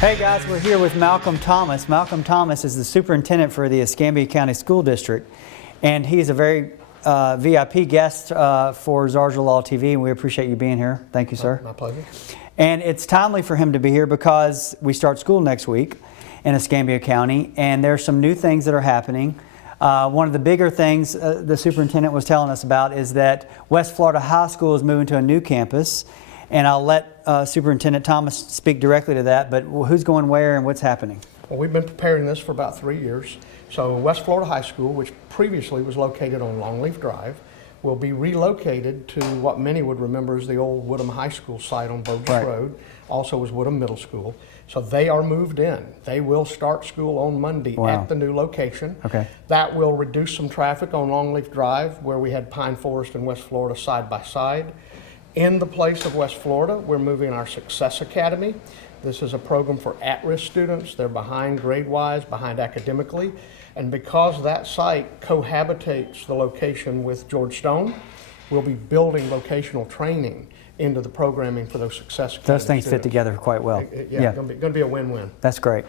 Hey guys, we're here with Malcolm Thomas. Malcolm Thomas is the superintendent for the Escambia County School District, and he's a very VIP guest for Zarzaur Law TV, and we appreciate you being here. Thank you, sir. My pleasure. And it's timely for him to be here because we start school next week in Escambia County, and there's some new things that are happening. One of the bigger things the superintendent was telling us about is that West Florida High School is moving to a new campus, and I'll let Superintendent Thomas speak directly to that, but who's going where and what's happening? Well, we've been preparing this for about 3 years. So West Florida High School, which previously was located on Longleaf Drive, will be relocated to what many would remember as the old Woodham High School site on Burgess Road, also was Woodham Middle School. So they are moved in. They will start school on Monday at the new location. Okay. That will reduce some traffic on Longleaf Drive, where we had Pine Forest and West Florida side by side. In the place of West Florida, we're moving our Success Academy. This is a program for at-risk students. They're behind grade-wise, behind academically. And because that site cohabitates the location with George Stone, we'll be building vocational training into the programming for those Success Academy Those things fit together quite well. Yeah. Going to be a win-win. That's great.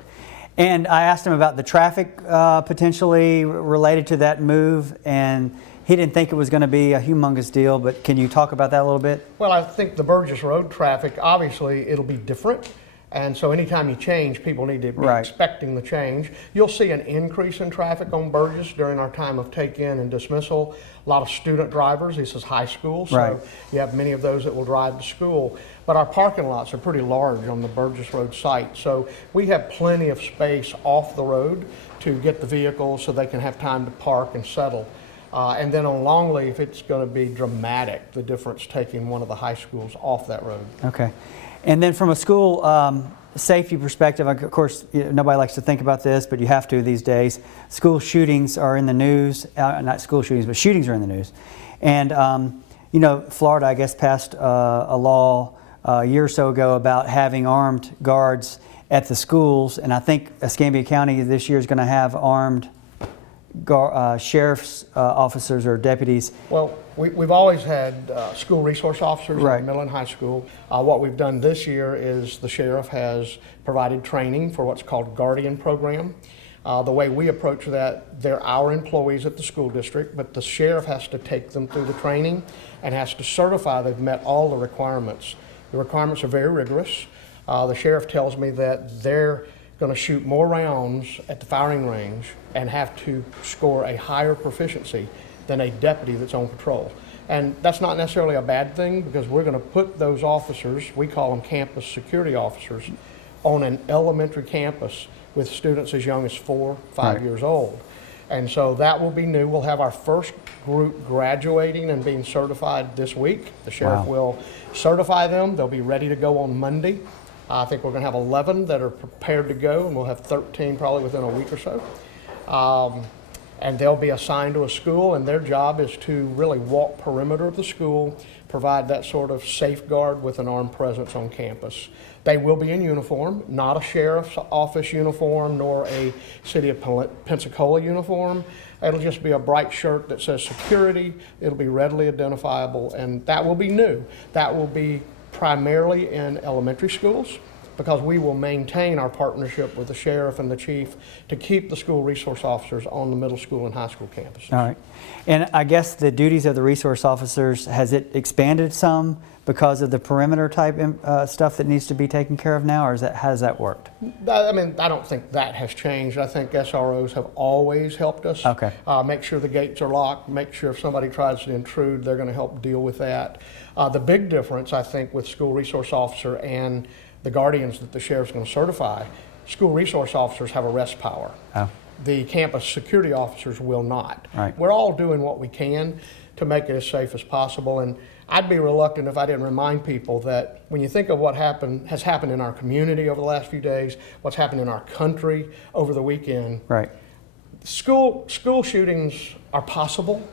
And I asked him about the traffic potentially related to that move, and he didn't think it was going to be a humongous deal, but can you talk about that a little bit? Well, I think the Burgess Road traffic, obviously, it'll be different. And so anytime you change, people need to be expecting the change. You'll see an increase in traffic on Burgess during our time of take-in and dismissal. A lot of student drivers. This is high school, so you have many of those that will drive to school. But our parking lots are pretty large on the Burgess Road site, so we have plenty of space off the road to get the vehicles so they can have time to park and settle. And then on Longleaf, it's going to be dramatic, the difference taking one of the high schools off that road. Okay. And then from a school safety perspective, of course, nobody likes to think about this, but you have to these days. School shootings are in the news, not school shootings, but shootings are in the news. And, you know, Florida, I guess, passed a law a year or so ago about having armed guards at the schools. And I think Escambia County this year is going to have armed sheriff's officers or deputies. Well, we've always had school resource officers at middle and high school. What we've done this year is the sheriff has provided training for what's called Guardian Program. The way we approach that, they're our employees at the school district, but the sheriff has to take them through the training and has to certify they've met all the requirements. The requirements are very rigorous. The sheriff tells me that they're going to shoot more rounds at the firing range and have to score a higher proficiency than a deputy that's on patrol. And that's not necessarily a bad thing, because we're going to put those officers, we call them campus security officers, on an elementary campus with students as young as 4, 5 years old. And so that will be new. We'll have our first group graduating and being certified this week. The sheriff will certify them. They'll be ready to go on Monday. I think we're going to have 11 that are prepared to go, and we'll have 13 probably within a week or so. And they'll be assigned to a school, and their job is to really walk perimeter of the school, provide that sort of safeguard with an armed presence on campus. They will be in uniform, not a sheriff's office uniform nor a City of Pensacola uniform. It'll just be a bright shirt that says security. It'll be readily identifiable, and that will be new. That will be primarily in elementary schools, because we will maintain our partnership with the sheriff and the chief to keep the school resource officers on the middle school and high school campuses. All right. And I guess the duties of the resource officers, has it expanded some because of the perimeter type stuff that needs to be taken care of now, or is that, how does that work? I mean, I don't think that has changed. I think SROs have always helped us. Make sure the gates are locked, make sure if somebody tries to intrude, they're going to help deal with that. The big difference, I think, with school resource officer and the guardians that the sheriff's going to certify, school resource officers have arrest power. The campus security officers will not. We're all doing what we can to make it as safe as possible, and I'd be reluctant if I didn't remind people that when you think of what has happened in our community over the last few days, what's happened in our country over the weekend, school shootings are possible,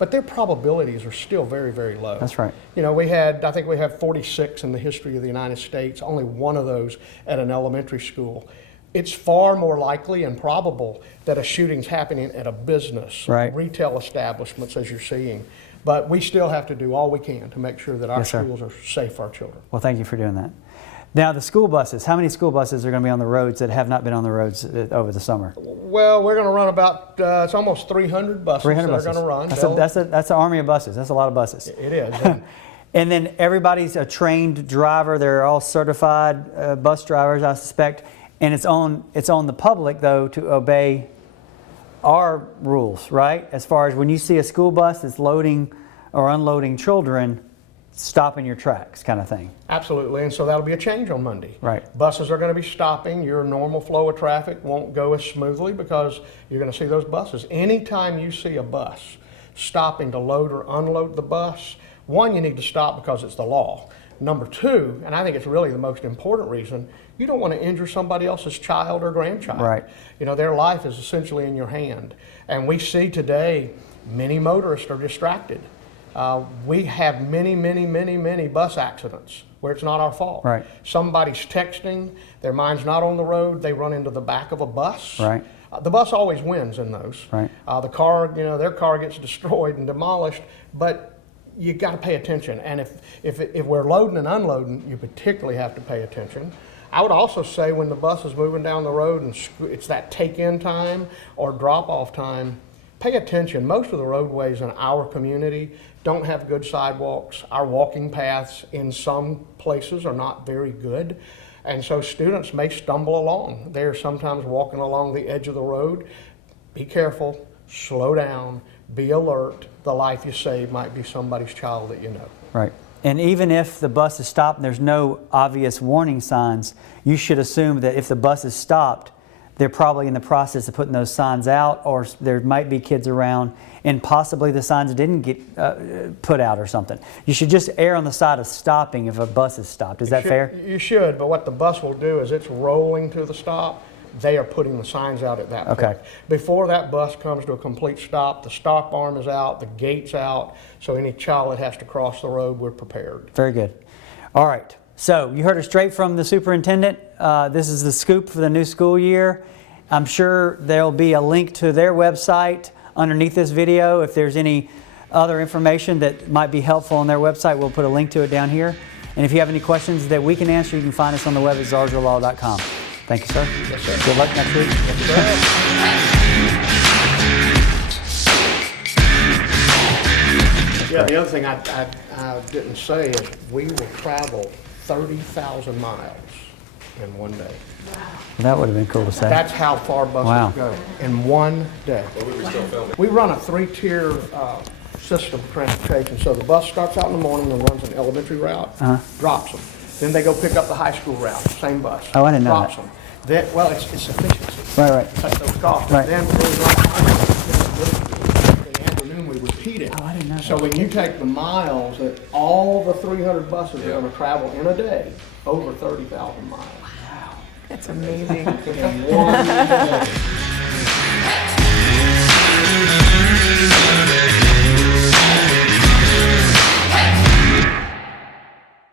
but their probabilities are still very, very low. That's right. You know, I think we have 46 in the history of the United States, only one of those at an elementary school. It's far more likely and probable that a shooting's happening at a business, retail establishments, as you're seeing. But we still have to do all we can to make sure that our schools are safe for our children. Well, thank you for doing that. Now the school buses, how many school buses are going to be on the roads that have not been on the roads over the summer? Well, we're going to run about, it's almost 300 buses 300 that buses. are going to run. That's an army of buses. That's a lot of buses. It is. And then everybody's a trained driver. They're all certified bus drivers, I suspect. And it's on the public, though, to obey our rules, right? As far as when you see a school bus that's loading or unloading children, stop in your tracks kind of thing. Absolutely, and so that'll be a change on Monday. Right. Buses are going to be stopping. Your normal flow of traffic won't go as smoothly because you're going to see those buses. Anytime you see a bus stopping to load or unload the bus, one, you need to stop because it's the law. Number two, and I think it's really the most important reason, you don't want to injure somebody else's child or grandchild. Right. You know, their life is essentially in your hand. And we see today many motorists are distracted. We have many bus accidents where it's not our fault. Right. Somebody's texting, their mind's not on the road, they run into the back of a bus. Right. The bus always wins in those. Right. The car, their car gets destroyed and demolished, but you got to pay attention. And if we're loading and unloading, you particularly have to pay attention. I would also say when the bus is moving down the road and it's that take-in time or drop-off time, pay attention. Most of the roadways in our community don't have good sidewalks. Our walking paths in some places are not very good. And so students may stumble along. They're sometimes walking along the edge of the road. Be careful, slow down, be alert. The life you save might be somebody's child that you know. Right. And even if the bus is stopped and there's no obvious warning signs, you should assume that if the bus is stopped, they're probably in the process of putting those signs out, or there might be kids around and possibly the signs didn't get put out or something. You should just err on the side of stopping if a bus is stopped. Is that fair? You should, but what the bus will do is it's rolling to the stop. They are putting the signs out at that point. Okay. Before that bus comes to a complete stop, the stop arm is out, the gate's out, so any child that has to cross the road, we're prepared. Very good. All right. So you heard it straight from the superintendent. This is the scoop for the new school year. I'm sure there'll be a link to their website underneath this video. If there's any other information that might be helpful on their website, we'll put a link to it down here. And if you have any questions that we can answer, you can find us on the web at zarzaurlaw.com. Thank you, sir. Yes, sir. Good luck next week. Yeah, the other thing I didn't say is we will travel 30,000 miles in one day. That would have been cool to say. That's how far buses Wow. go in one day. We run a three-tier system of transportation. So the bus starts out in the morning and runs an elementary route, drops them. Then they go pick up the high school route, same bus. Oh, I didn't know drops that. them. Then, well, it's efficiency. Right. Cut those costs. Right. Then we run in the afternoon, we repeat it. Oh, I didn't know So that. when you take the miles that all the 300 buses are going to travel in a day, over 30,000 miles. That's amazing. In one day.